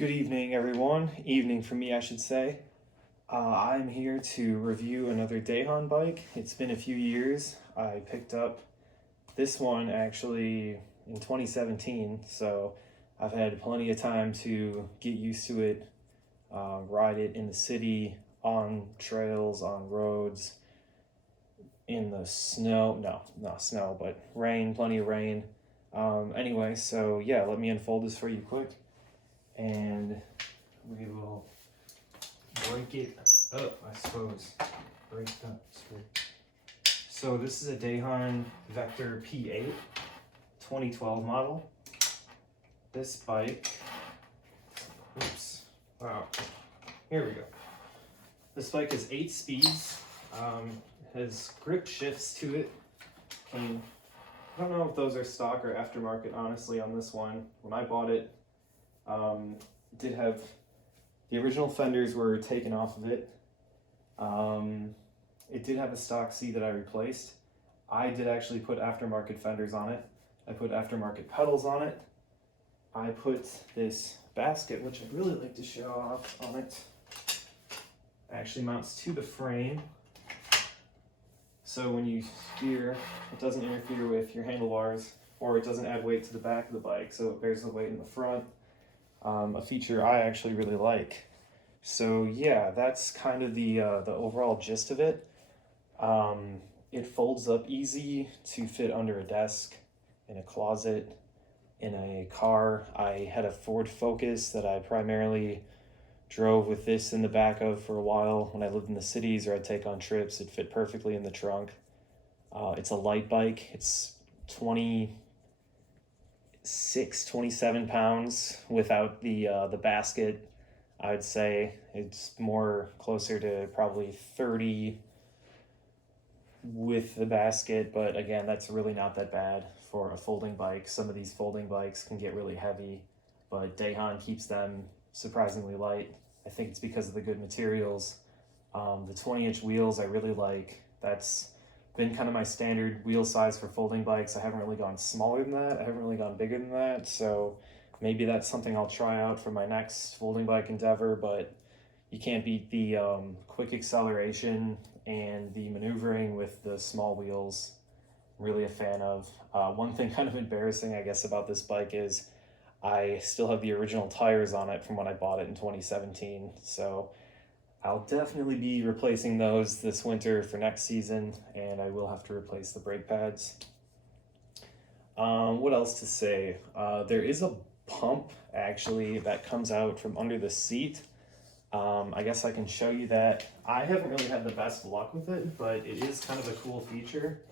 Good evening, everyone. Evening for me, I should say. I'm here to review another Dahon bike. It's been a few years. I picked up this one actually in 2017, so I've had plenty of time to get used to it, ride it in the city, on trails, on roads, in the snow. No, not snow, but rain, plenty of rain. Anyway, so yeah, let me unfold this for you quick, and we will break it up, I suppose. Break that screw. So this is a Dahon Vector P8 2012 model. This bike, oops, wow, here we go. This bike has 8 speeds, has grip shifts to it. I don't know if those are stock or aftermarket, honestly, on this one. When I bought it, did have the original fenders were taken off of it. It did have a stock seat that I replaced. I did actually put aftermarket fenders on it. I put aftermarket pedals on it. I put this basket, which I'd really like to show off on it. It actually mounts to the frame. So when you steer, it doesn't interfere with your handlebars, or it doesn't add weight to the back of the bike, so it bears the weight in the front. A feature I actually really like. So yeah, that's kind of the overall gist of it. It folds up easy to fit under a desk, in a closet, in a car. I had a Ford Focus that I primarily drove with this in the back of for a while when I lived in the cities or I'd take on trips. It fit perfectly in the trunk. It's a light bike. It's 27 pounds without the basket. I would say it's more closer to probably 30 with the basket, but again, that's really not that bad for a folding bike. Some of these folding bikes can get really heavy, but Dahon keeps them surprisingly light. I think it's because of the good materials. The 20-inch wheels I really like. That's been kind of my standard wheel size for folding bikes. I haven't really gone smaller than that. I haven't really gone bigger than that. So maybe that's something I'll try out for my next folding bike endeavor, but you can't beat the quick acceleration and the maneuvering with the small wheels. Really a fan of. One thing kind of embarrassing, I guess, about this bike is I still have the original tires on it from when I bought it in 2017. So I'll definitely be replacing those this winter for next season, and I will have to replace the brake pads. What else to say? There is a pump actually that comes out from under the seat. I guess I can show you that. I haven't really had the best luck with it, but it is kind of a cool feature.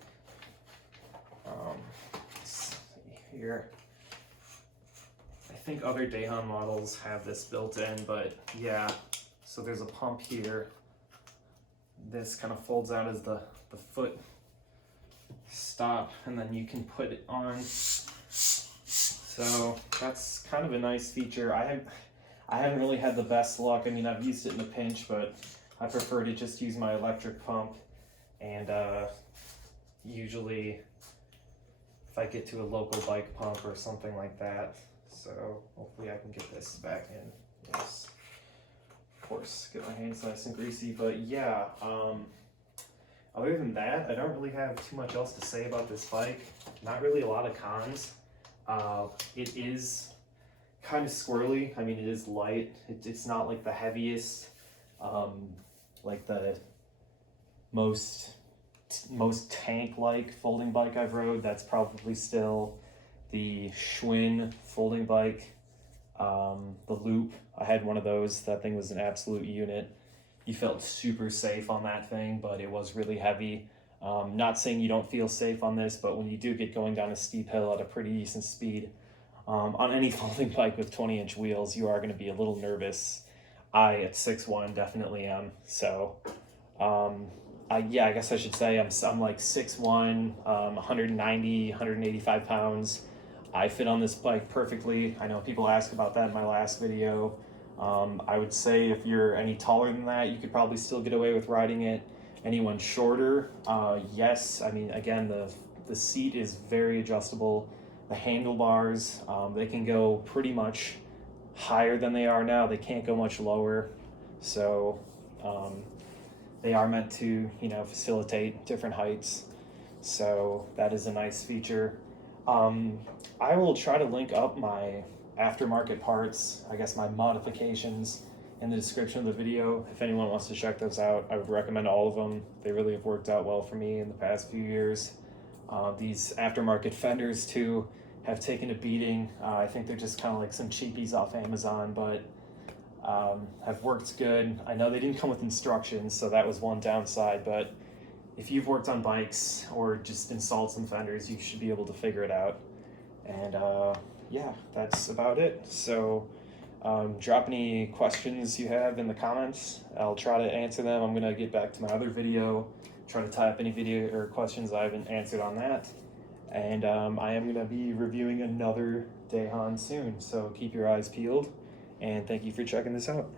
Let's see here. I think other Dahon models have this built in, but yeah. So there's a pump here. This kind of folds out as the foot stop, and then you can put it on. So that's kind of a nice feature. I haven't really had the best luck. I mean, I've used it in a pinch, but I prefer to just use my electric pump. And usually if I get to a local bike pump or something like that. So hopefully I can get this back in. Yes. Of course, get my hands nice and greasy. But yeah, other than that, I don't really have too much else to say about this bike. Not really a lot of cons. It is kind of squirrely. I mean, it is light. It's not like the heaviest, like the most tank-like folding bike I've rode. That's probably still the Schwinn folding bike, the Loop. I had one of those. That thing was an absolute unit. You felt super safe on that thing, but it was really heavy. Not saying you don't feel safe on this, but when you do get going down a steep hill at a pretty decent speed, on any folding bike with 20-inch wheels, you are going to be a little nervous. I, at 6'1", definitely am. So, yeah, I guess I should say I'm like 6'1", 190, 185 pounds. I fit on this bike perfectly. I know people ask about that in my last video. I would say if you're any taller than that, you could probably still get away with riding it. Anyone shorter, yes. I mean, again, the seat is very adjustable. The handlebars, they can go pretty much higher than they are now. They can't go much lower. So they are meant to, you know, facilitate different heights. So that is a nice feature. I will try to link up my aftermarket parts, I guess my modifications, in the description of the video. If anyone wants to check those out, I would recommend all of them. They really have worked out well for me in the past few years. These aftermarket fenders too have taken a beating. I think they're just kind of like some cheapies off Amazon, but have worked good. I know they didn't come with instructions, so that was one downside, but if you've worked on bikes or just installed some fenders, you should be able to figure it out. And yeah, that's about it. So drop any questions you have in the comments. I'll try to answer them. I'm gonna get back to my other video, try to tie up any video or questions I haven't answered on that. And I am gonna be reviewing another Dahon soon, so keep your eyes peeled, and thank you for checking this out.